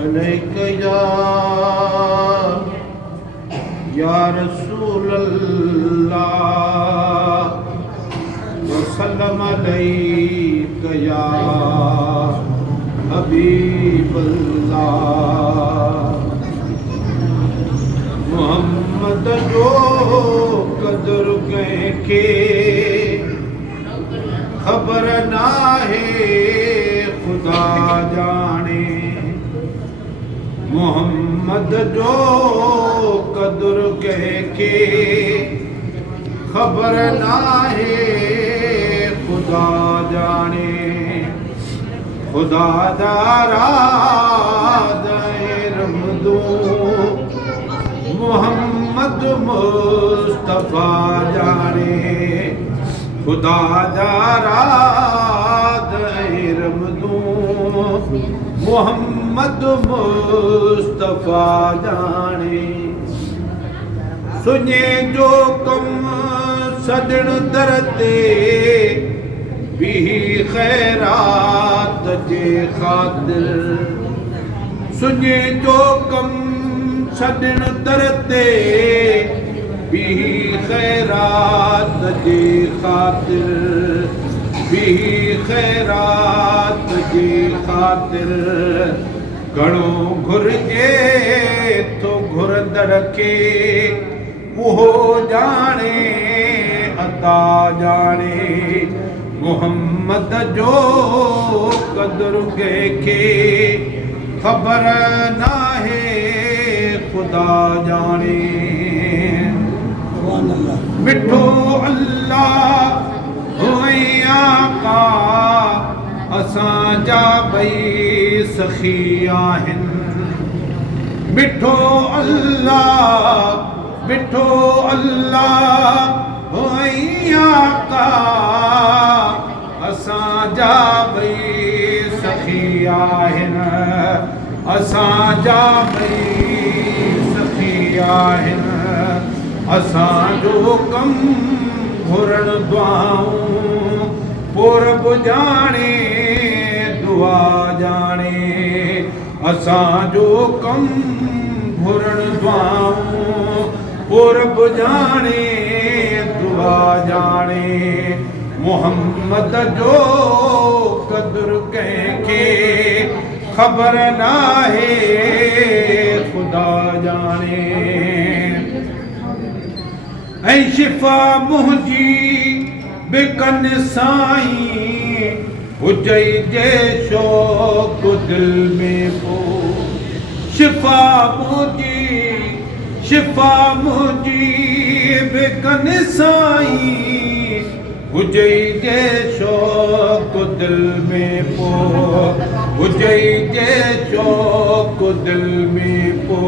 अलैक या रसूल अल्लाह वसल्लम अलैक या हबीब अल्लाह। मोहम्मद जो कदर के खबर ना है खुदा जाने। मोहम्मद जो कदर के खबर ना है खुदा जाने। खुदा दारा रमदू मोहम्मद मुस्तफा जाने। खुदा दारा रमदू मोहम्मद मुस्तफा जाने। सुने जो कम सदन दरते भी खैरात जे खातिर। सुने जो कम सदन दरते भी खैरात जे खातिर। भी खैरात जी खातिर घणो घुर्जे तो घुरंदड़ खे उहो जाने अता जाने। मोहम्मद जो कदर के खबर नाहे खुदा जाने। मिठो अल्लाह आका असां जा बई सखी आहिनि। मिठो अल्लाह आका असां जा बई सखी आहिनि। असां जा बई सखी आहिनि। असांजो कम घुरण दुआऊं पुर बुजाणे दुआ जाने। असांजो कम घुरण दुआऊं पुर बुजाणे दुआ जाने। मोहम्मद जो कदर कंहिंखे खबर नाहे खुदा जाने। ऐं शिफ़ा मुंहिंजी बिकन साईं हुजई जे शौक़ दिल में पो। शिफ़ा मुंहिंजी बिकन साईं हुजई जे शौक़ दिल में पो। हुजई जे शौक़ दिल में पो।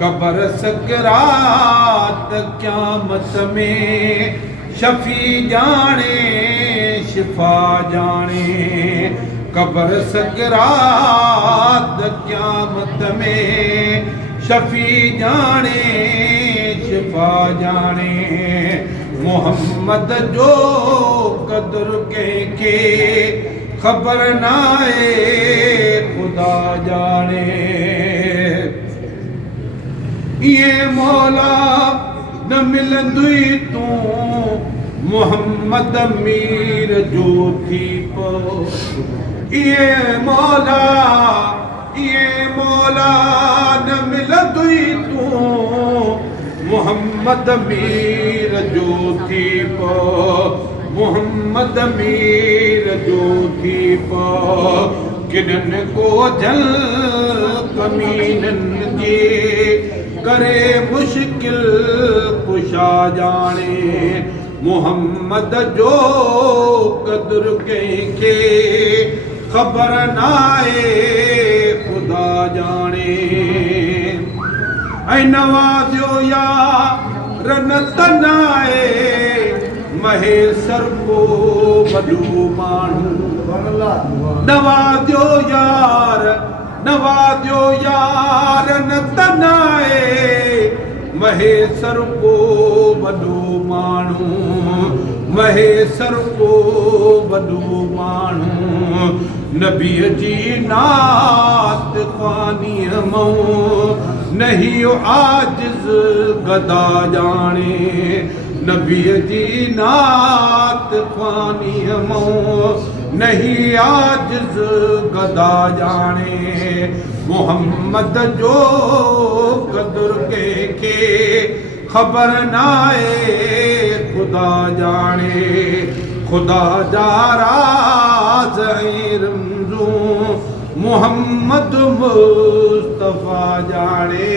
कबर सकरात क़यामत में शफी जाने शिफा जाने। कबर सकरात क़यामत में शफी जाने शिफा जाने। मोहम्मद जो कदर के खबर नाहे खुदा जाने। ये मौला न मिलंदुई तूं मोहम्मद मीर जो थी पो। ये मौला न मिलंदुई तूं मोहम्मद मीर जो थी पो। मोहम्मद मीर जो थी पो। किनन को जल कमीनन जे करे मुश्किल कुशा जाने। मोहम्मद जो कदर कंहिंखे खबर नाहे खुदा जाने। ऐं नवाज़ियो यार न तनाए महेसर को वॾो माण्हू। नवाज़ियो यार न तनाए महेश्वर को वॾो माण्हू महेश्वर को वॾो माण्हू नबीअ जी नात ख़्वानीअ मऊं नहीं आजिज़ गदा जाने नबीअ जी नात ख़्वानीअ मऊं नहीं आजिज़ गदा जाने मोहम्मद जो क़दुर के ख़बर नाहे खुदा जाने खुदा जा राज़ ऐं रमज़ूं मोहम्मद मुस्तफ़ा जाने